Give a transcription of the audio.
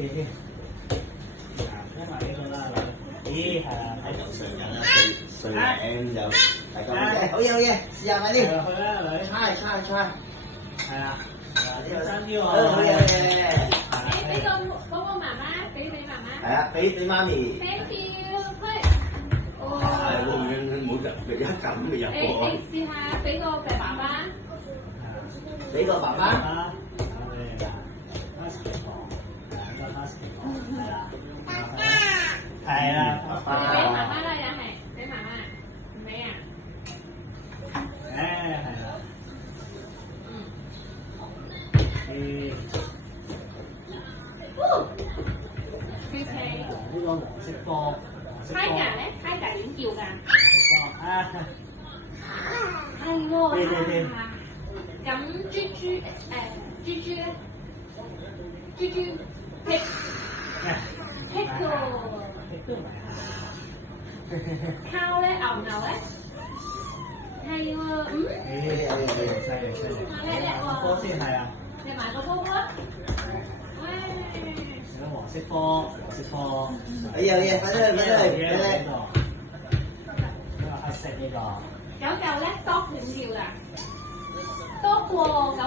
貼添。聽埋呢個啦，咦係啦，有上癮啦，碎領就大家好嘢好嘢，試下快啲。去啦女，猜，係啦，呢個爭啲喎。好嘢。俾個嗰個媽媽，俾你媽媽。係啊，俾媽咪。 Thank you，嘿。係會唔會每日一撳咁入你貨啊？試下俾個爸爸。俾個爸爸。係啦，俾媽媽啦，又係俾媽媽，唔俾啊？誒係啦，呢個黃色波，猜㗎咧，猜㗎點叫㗎？啊，係喎，咁豬咧，豬pickle，烤咧，牛咧，係喎，犀利，波先係啊，你買個波波，喂，有黃色波，好嘢，快啲，呢個黑色呢個。狗咧，dog 點叫㗎？dog 喎，狗